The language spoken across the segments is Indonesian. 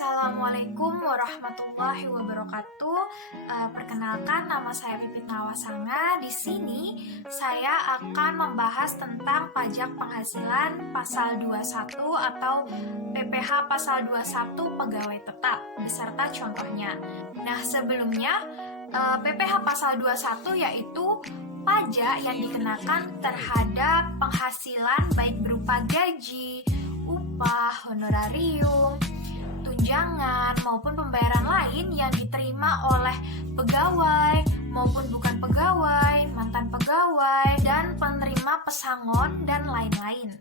Assalamualaikum warahmatullahi wabarakatuh. Perkenalkan, nama saya Pipit Nawasanga. Di sini saya akan membahas tentang pajak penghasilan pasal 21 atau PPh pasal 21 pegawai tetap beserta contohnya. Nah, sebelumnya PPh pasal 21 yaitu pajak yang dikenakan terhadap penghasilan baik berupa gaji, upah, honorarium, tunjangan maupun pembayaran lain yang diterima oleh pegawai maupun bukan pegawai, mantan pegawai, dan penerima pesangon dan lain-lain.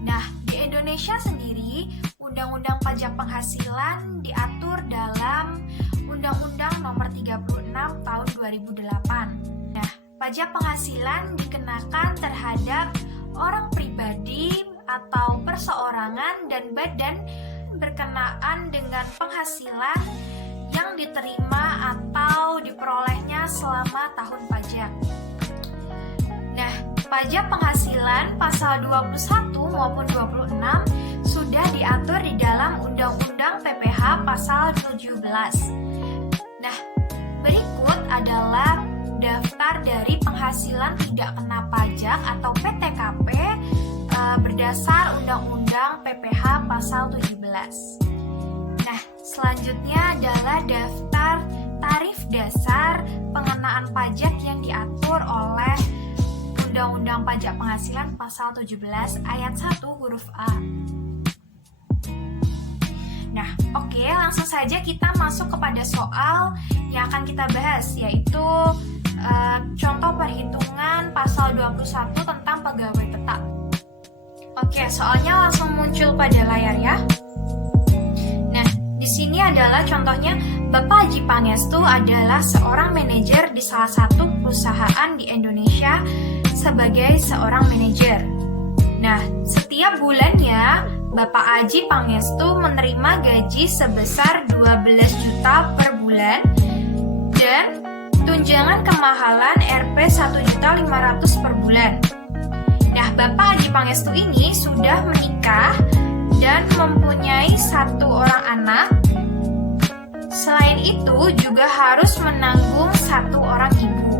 Nah, di Indonesia sendiri, Undang-Undang Pajak Penghasilan diatur dalam Undang-Undang Nomor 36 Tahun 2008. Nah, pajak penghasilan dikenakan terhadap orang pribadi atau perseorangan dan badan berkenaan dengan penghasilan yang diterima atau diperolehnya selama tahun pajak. Nah, pajak penghasilan pasal 21 maupun 26 sudah diatur di dalam Undang-Undang PPh pasal 17. Nah, berikut adalah daftar dari penghasilan tidak kena pajak atau PTKP berdasar Undang-Undang PPh pasal 17. Nah, selanjutnya adalah daftar tarif dasar pengenaan pajak yang diatur oleh Undang-Undang Pajak Penghasilan pasal 17 ayat 1 huruf A. Nah, oke, langsung saja kita masuk kepada soal yang akan kita bahas, yaitu contoh perhitungan pasal 21 tentang pegawai tetap. Oke, soalnya langsung muncul pada layar ya. Nah, di sini adalah contohnya Bapak Haji Pangestu adalah seorang manajer di salah satu perusahaan di Indonesia sebagai seorang manajer. Nah, setiap bulannya Bapak Haji Pangestu menerima gaji sebesar 12 juta per bulan dan tunjangan kemahalan Rp 1.500.000 per bulan. Nah, Bapak Haji Pangestu ini sudah menikah dan mempunyai satu orang anak. Selain itu juga harus menanggung satu orang ibu.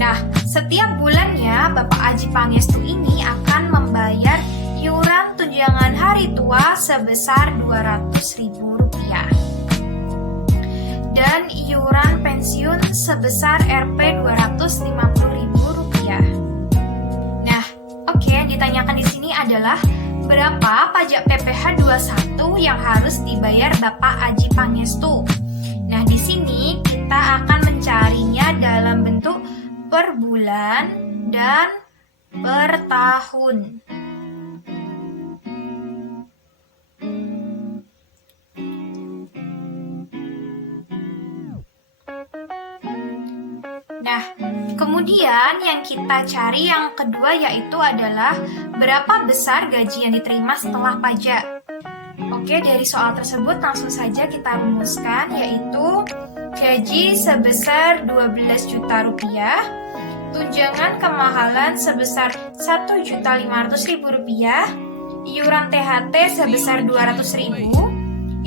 Nah, setiap bulannya Bapak Haji Pangestu ini akan membayar iuran tunjangan hari tua sebesar Rp200.000 dan iuran pensiun sebesar Rp 250.000. Oke, yang ditanyakan di sini adalah berapa pajak PPh 21 yang harus dibayar Bapak Haji Pangestu. Nah, di sini kita akan mencarinya dalam bentuk per bulan dan per tahun. Nah, kemudian yang kita cari yang kedua yaitu adalah berapa besar gaji yang diterima setelah pajak. Oke, dari soal tersebut langsung saja kita rumuskan, yaitu gaji sebesar 12 juta rupiah, tunjangan kemahalan sebesar 1.500.000 rupiah, iuran THT sebesar 200.000,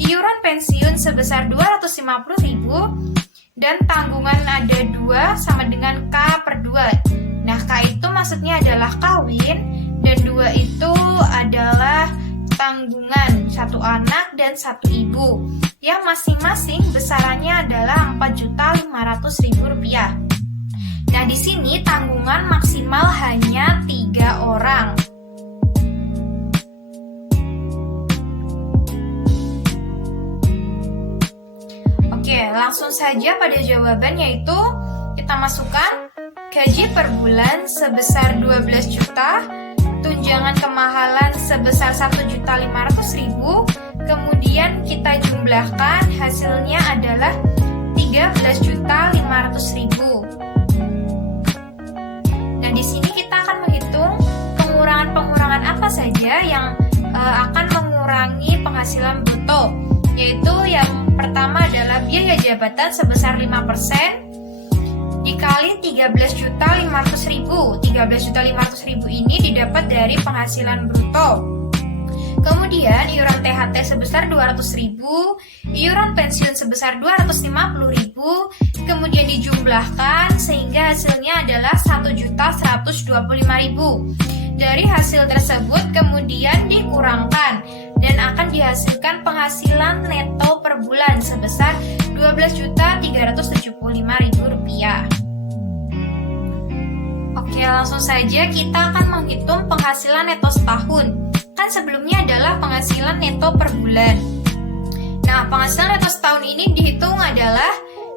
iuran pensiun sebesar 250.000, dan tanggungan ada 2 sama dengan K per 2. Nah, K itu maksudnya adalah kawin, dan 2 itu adalah tanggungan satu anak dan satu ibu, yang masing-masing besarannya adalah Rp4.500.000. Nah, di sini tanggungan maksimal hanya 3 orang. Oke, langsung saja pada jawaban, yaitu kita masukkan gaji per bulan sebesar 12 juta, tunjangan kemahalan sebesar 1.500.000, kemudian kita jumlahkan, hasilnya adalah 13.500.000. Nah, di sini kita akan menghitung pengurangan-pengurangan apa saja yang akan mengurangi penghasilan bruto, yaitu yang pertama adalah biaya jabatan sebesar 5% dikali 13.500.000. 13.500.000 ini didapat dari penghasilan bruto. Kemudian iuran THT sebesar 200.000, iuran pensiun sebesar 250.000, kemudian dijumlahkan sehingga hasilnya adalah 1.125.000. Dari hasil tersebut kemudian dikurangkan dan akan dihasilkan penghasilan neto per bulan sebesar Rp12.375.000. Oke, langsung saja kita akan menghitung penghasilan neto setahun. Kan sebelumnya adalah penghasilan neto per bulan. Nah, penghasilan neto setahun ini dihitung adalah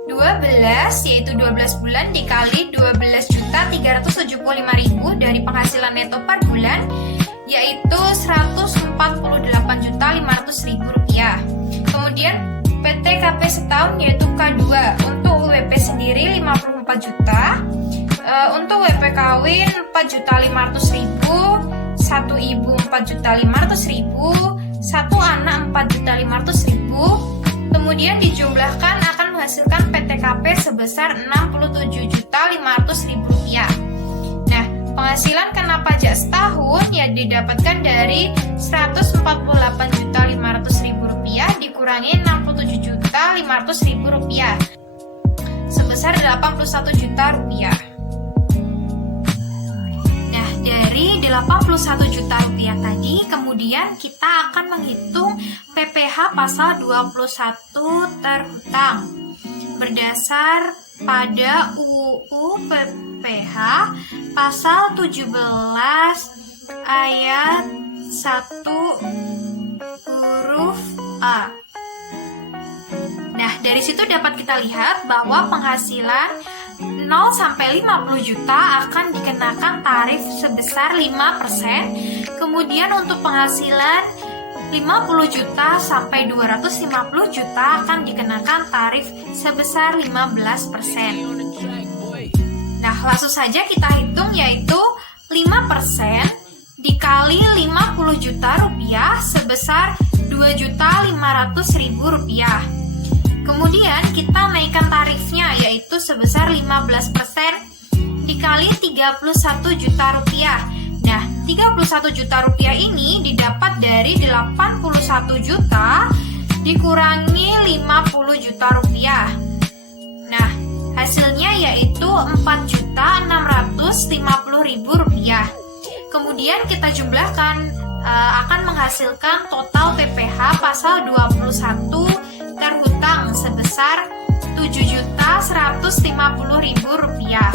12, yaitu 12 bulan dikali 12.375.000 dari penghasilan neto per bulan, yaitu Rp148.500.000. Kemudian PTKP setahun yaitu K2, untuk UWP sendiri 54 juta, untuk WP kawin 4.500.000, satu ibu 4.500.000, satu anak 4.500.000, kemudian dijumlahkan akan menghasilkan PTKP sebesar Rp67.500.000. Nah, penghasilan kena pajak setahun yang didapatkan dari Rp148.500.000 dikurangi Rp67.500.000 sebesar Rp81 juta. Dari 81 juta rupiah tadi, kemudian kita akan menghitung PPh pasal 21 terhutang berdasar pada UU PPh pasal 17 ayat 1 huruf A. Nah, dari situ dapat kita lihat bahwa penghasilan 0 sampai 50 juta akan dikenakan tarif sebesar 5%. Kemudian untuk penghasilan 50 juta sampai 250 juta akan dikenakan tarif sebesar 15%. Nah, langsung saja kita hitung, yaitu 5% dikali 50 juta rupiah sebesar Rp2.500.000. Kemudian kita naikkan tarifnya, yaitu sebesar 15% dikali 31 juta rupiah. Nah, 31 juta rupiah ini didapat dari 81 juta dikurangi 50 juta rupiah. Nah, hasilnya yaitu Rp4.650.000. Kemudian kita jumlahkan akan menghasilkan total PPh pasal 21 terhutang sebesar Rp7.150.000.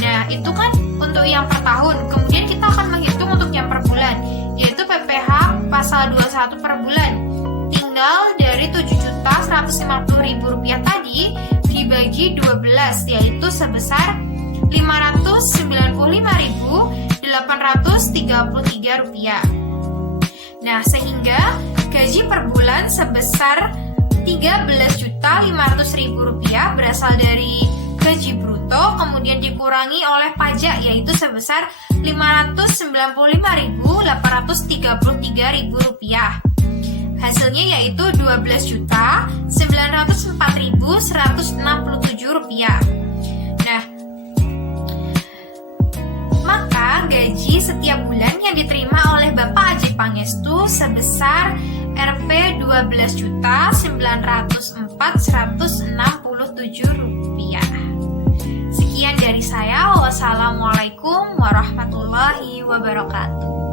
Nah, itu kan untuk yang per tahun. Kemudian kita akan menghitung untuk yang per bulan, yaitu PPh pasal 21 per bulan. Tinggal dari Rp7.150.000 tadi dibagi 12, yaitu sebesar Rp595.833. Nah, sehingga gaji per bulan sebesar Rp13.500.000 berasal dari gaji bruto, kemudian dikurangi oleh pajak, yaitu sebesar Rp599.833. Hasilnya yaitu Rp12.904.167. Nah, maka gaji setiap bulan yang diterima oleh Bapak Aji Pangestu sebesar Rp12.904.167. Sekian dari saya. Wassalamualaikum warahmatullahi wabarakatuh.